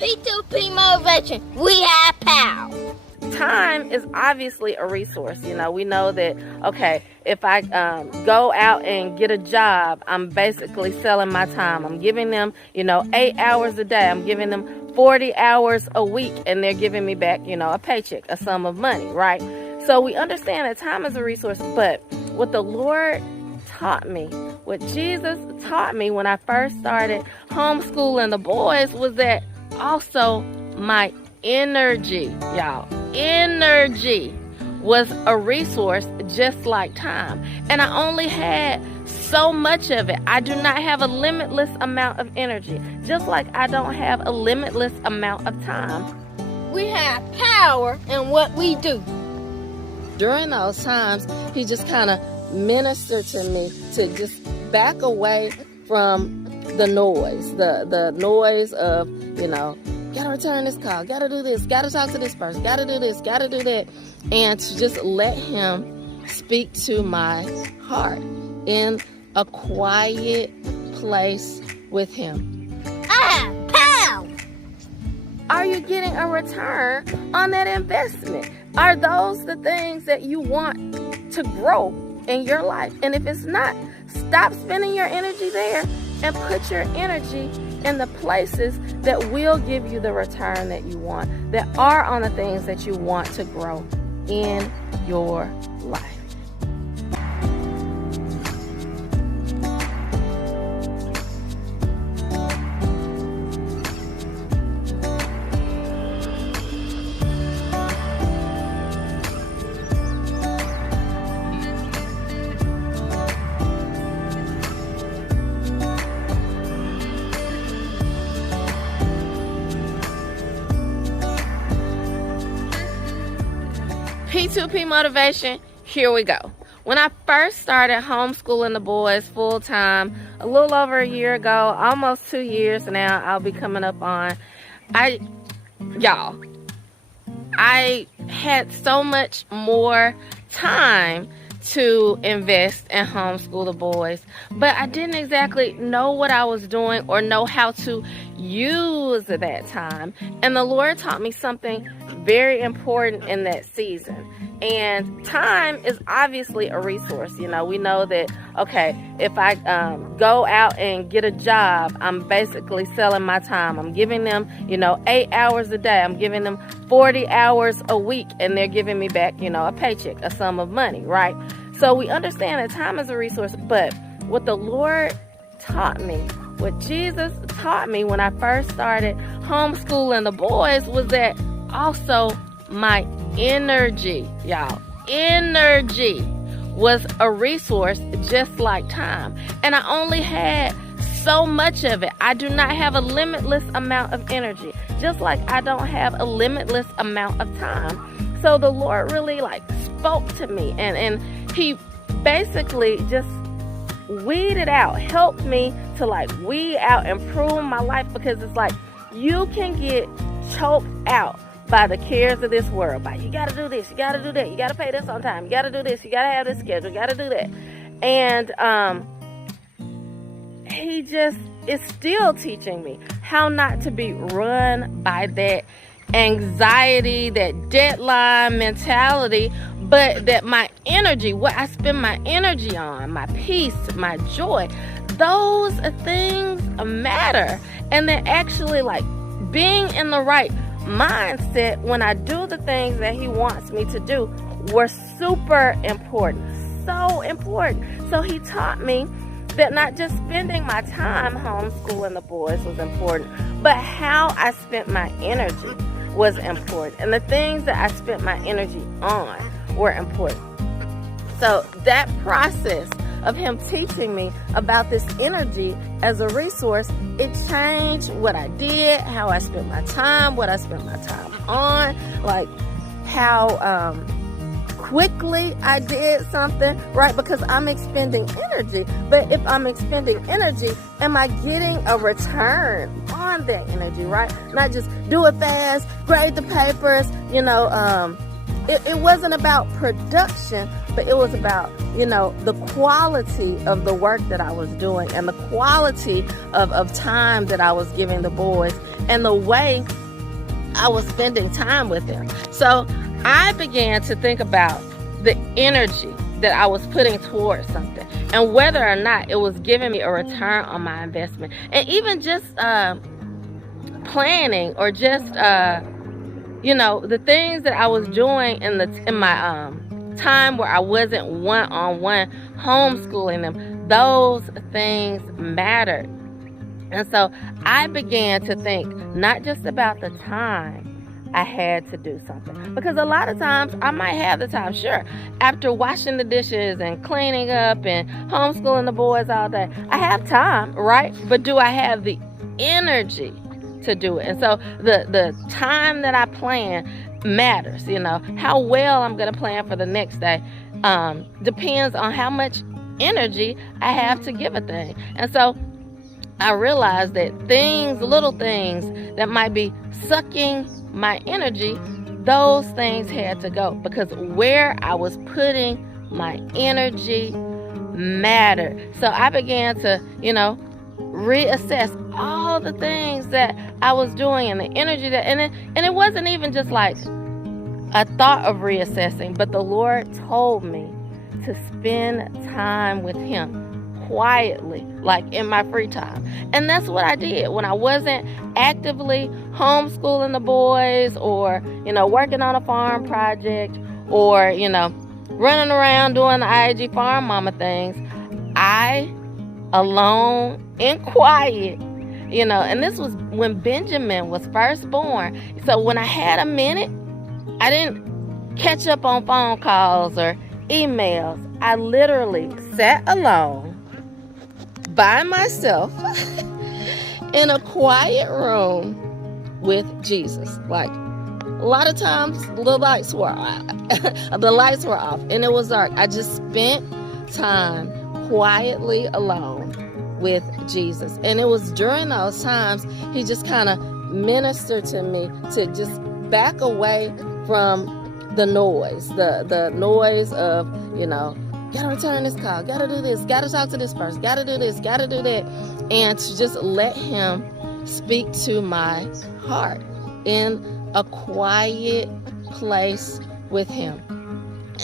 P2P motivation. We have power. Time is obviously a resource. We know that, okay, if I go out and get a job, I'm basically selling my time. I'm giving them, 8 hours a day. I'm giving them 40 hours a week, and they're giving me back, a paycheck, a sum of money, right? So we understand that time is a resource, but what the Lord taught me, what Jesus taught me when I first started homeschooling the boys was that also my energy, y'all. Energy was a resource just like time. And I only had so much of it. I do not have a limitless amount of energy, just like I don't have a limitless amount of time. We have power in what we do. During those times, he just kind of ministered to me to just back away from the noise, the noise of, gotta return this call, gotta do this, gotta talk to this person, gotta do this, gotta do that, and to just let him speak to my heart in a quiet place with him. I have power. Are you getting a return on that investment? Are those the things that you want to grow in your life? And if it's not, stop spending your energy there and put your energy in the places that will give you the return that you want, that are on the things that you want to grow in your life. P2P motivation, here we go. When I first started homeschooling the boys full time, a little over a year ago, almost 2 years now, I'll be coming up on, I had so much more time to invest and homeschool the boys, but I didn't exactly know what I was doing or know how to use that time. And the Lord taught me something very important in that season. And time is obviously a resource. We know that, okay, if I go out and get a job, I'm basically selling my time. I'm giving them, 8 hours a day. I'm giving them 40 hours a week, and they're giving me back, a paycheck, a sum of money, right? So we understand that time is a resource, but what the Lord taught me, what Jesus taught me when I first started homeschooling the boys was that also my energy, y'all. Energy was a resource just like time. And I only had so much of it. I do not have a limitless amount of energy, just like I don't have a limitless amount of time. So the Lord really spoke to me, and he basically just weeded out, helped me to weed out, improve my life, because it's you can get choked out by the cares of this world. You gotta do this, you gotta do that, you gotta pay this on time, you gotta do this, you gotta have this schedule, you gotta do that. And he just is still teaching me how not to be run by that anxiety, that deadline mentality, but that my energy, what I spend my energy on, my peace, my joy, those things matter. And that actually being in the right mindset when I do the things that he wants me to do were super important, so important. So he taught me that not just spending my time homeschooling the boys was important, but how I spent my energy was important, and the things that I spent my energy on were important. So that process of him teaching me about this energy as a resource, it changed what I did, how I spent my time, what I spent my time on, how quickly I did something, right? Because I'm expending energy. But if I'm expending energy, am I getting a return on that energy, right? Not just do it fast, grade the papers, it wasn't about production, but it was about, the quality of the work that I was doing and the quality of time that I was giving the boys and the way I was spending time with them. So I began to think about the energy that I was putting towards something and whether or not it was giving me a return on my investment. And even just planning or just the things that I was doing in my time where I wasn't one-on-one homeschooling them, those things mattered. And so I began to think not just about the time I had to do something, because a lot of times I might have the time, sure, after washing the dishes and cleaning up and homeschooling the boys all day, I have time, right? But do I have the energy to do it? And so the time that I plan matters. How well I'm going to plan for the next day depends on how much energy I have to give a thing. And so I realized that little things that might be sucking my energy, those things had to go, because where I was putting my energy mattered. So I began to, reassess all the things that I was doing and the energy that, and it wasn't even just like a thought of reassessing, but the Lord told me to spend time with Him quietly, like in my free time. And that's what I did when I wasn't actively homeschooling the boys or, working on a farm project or, running around doing the IG farm mama things. I, alone and quiet, and this was when Benjamin was first born. So when I had a minute, I didn't catch up on phone calls or emails. I literally sat alone by myself in a quiet room with Jesus. Like, a lot of times the lights were off and it was dark. I just spent time quietly alone with Jesus. And it was during those times He just kind of ministered to me to just back away from the noise, the noise of, gotta return this call, gotta do this, gotta talk to this person, gotta do this, gotta do that, and to just let Him speak to my heart in a quiet place with Him.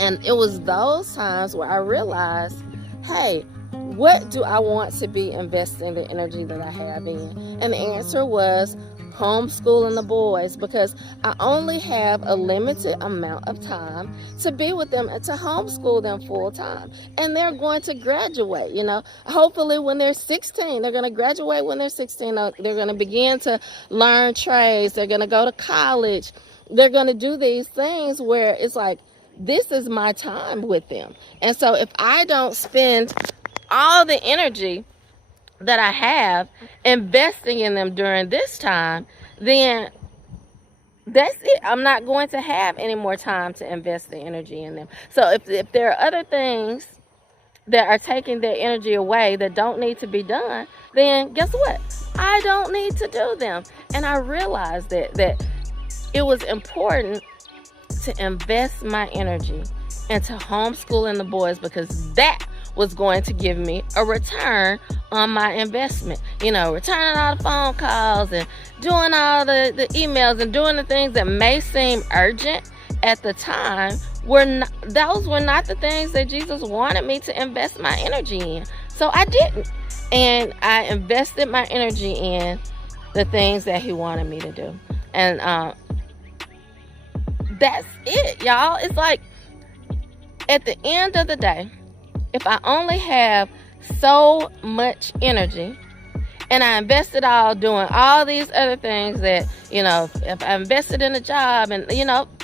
And it was those times where I realized, hey, what do I want to be investing the energy that I have in? And the answer was homeschooling the boys, because I only have a limited amount of time to be with them and to homeschool them full time. And they're going to graduate, hopefully when they're 16, they're going to graduate when they're 16. They're going to begin to learn trades. They're going to go to college. They're going to do these things where it's like, this is my time with them. And so if I don't spend all the energy that I have investing in them during this time, then that's it. I'm not going to have any more time to invest the energy in them. So if there are other things that are taking their energy away that don't need to be done, then guess what? I don't need to do them. And I realized that it was important to invest my energy into homeschooling the boys, because that was going to give me a return on my investment. Returning all the phone calls and doing all the emails and doing the things that may seem urgent at the time those were not the things that Jesus wanted me to invest my energy in. So I didn't. And I invested my energy in the things that He wanted me to do. And that's it, y'all. It's like, at the end of the day, if I only have so much energy and I invested all doing all these other things that, if I invested in a job and,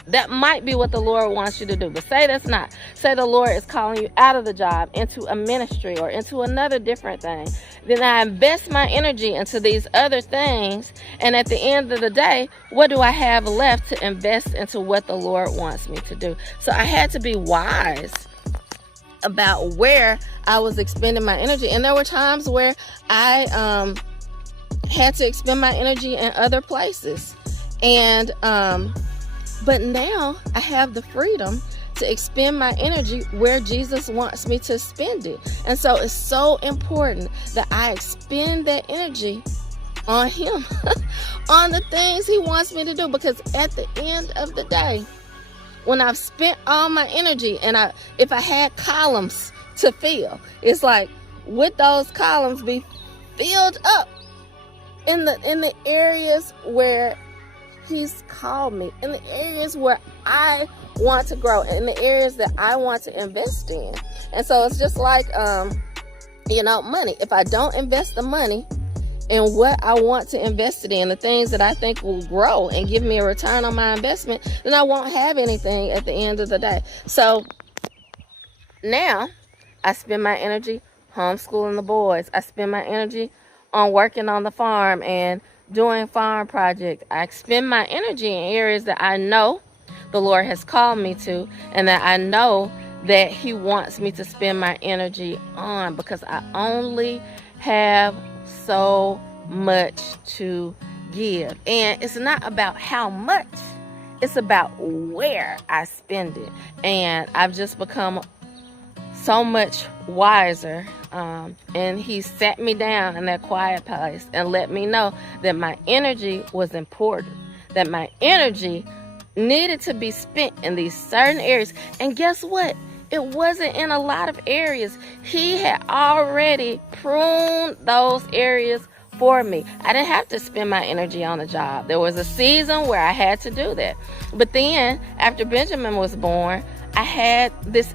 that might be what the Lord wants you to do. But say that's not. Say the Lord is calling you out of the job into a ministry or into another different thing. Then I invest my energy into these other things. And at the end of the day, what do I have left to invest into what the Lord wants me to do? So I had to be wise about where I was expending my energy. And there were times where I had to expend my energy in other places. And but now I have the freedom to expend my energy where Jesus wants me to spend it. And so it's so important that I expend that energy on him, on the things he wants me to do. Because at the end of the day, when I've spent all my energy, and if I had columns to fill, it's like, would those columns be filled up in the areas where he's called me, in the areas where I want to grow, in the areas that I want to invest in? And so it's just like money. If I don't invest the money in what I want to invest it in, the things that I think will grow and give me a return on my investment, then I won't have anything at the end of the day. So now I spend my energy homeschooling the boys. I spend my energy on working on the farm and doing farm projects. I spend my energy in areas that I know the Lord has called me to, and that I know that he wants me to spend my energy on, because I only have so much to give. And it's not about how much, it's about where I spend it. And I've just become so much wiser, and he sat me down in that quiet place and let me know that my energy was important, that my energy needed to be spent in these certain areas. And guess what? It wasn't in a lot of areas. He had already pruned those areas for me. I didn't have to spend my energy on a job. There was a season where I had to do that. But then after Benjamin was born, I had this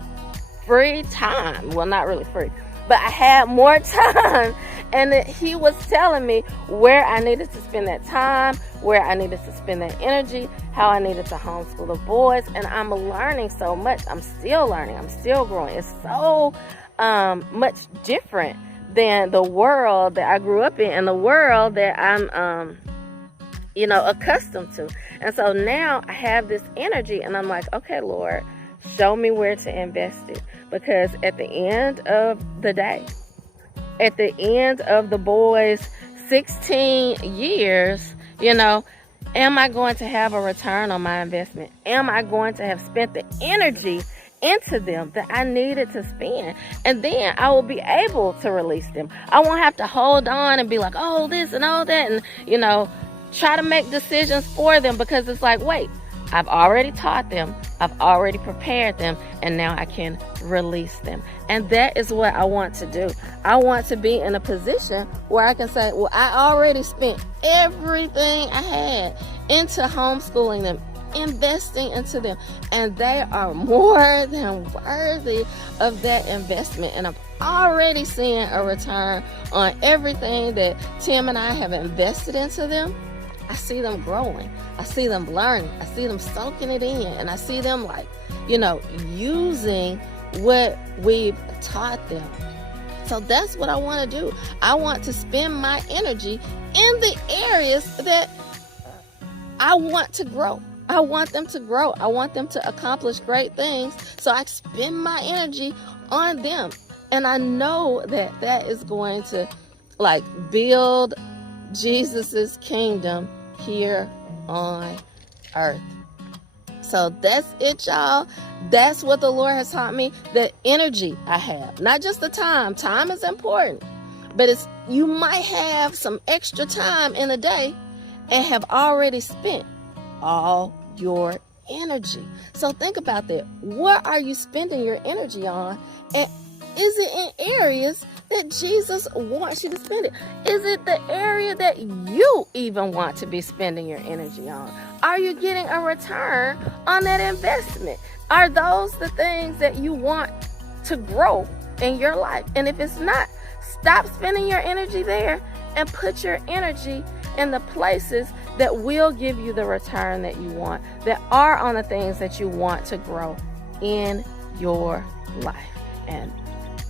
free time. Well, not really free, but I had more time. And he was telling me where I needed to spend that time, where I needed to spend that energy, how I needed to homeschool the boys. And I'm learning so much. I'm still learning. I'm still growing. It's so much different than the world that I grew up in and the world that I'm, accustomed to. And so now I have this energy, and I'm like, okay, Lord, show me where to invest it. Because at the end of the day, at the end of the boys' 16 years, am I going to have a return on my investment? Am I going to have spent the energy into them that I needed to spend? And then I will be able to release them. I won't have to hold on and be like, oh, this and all that, and, try to make decisions for them, because it's like, wait, I've already taught them, I've already prepared them, and now I can release them. And that is what I want to do. I want to be in a position where I can say, well, I already spent everything I had into homeschooling them, investing into them, and they are more than worthy of that investment. And I'm already seeing a return on everything that Tim and I have invested into them. I see them growing. I see them learning. I see them soaking it in. And I see them using what we've taught them. So that's what I want to do. I want to spend my energy in the areas that I want to grow. I want them to grow. I want them to accomplish great things. So I spend my energy on them. And I know that that is going to build Jesus's kingdom here on earth. So that's it, y'all. That's what the Lord has taught me. The energy I have, not just the time. Time is important, but you might have some extra time in a day and have already spent all your energy. So think about that. What are you spending your energy on? And is it in areas that Jesus wants you to spend it? Is it the area that you even want to be spending your energy on? Are you getting a return on that investment? Are those the things that you want to grow in your life? And if it's not, stop spending your energy there and put your energy in the places that will give you the return that you want, that are on the things that you want to grow in your life. And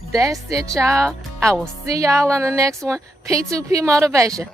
that's it, y'all. I will see y'all on the next one. P2P Motivation.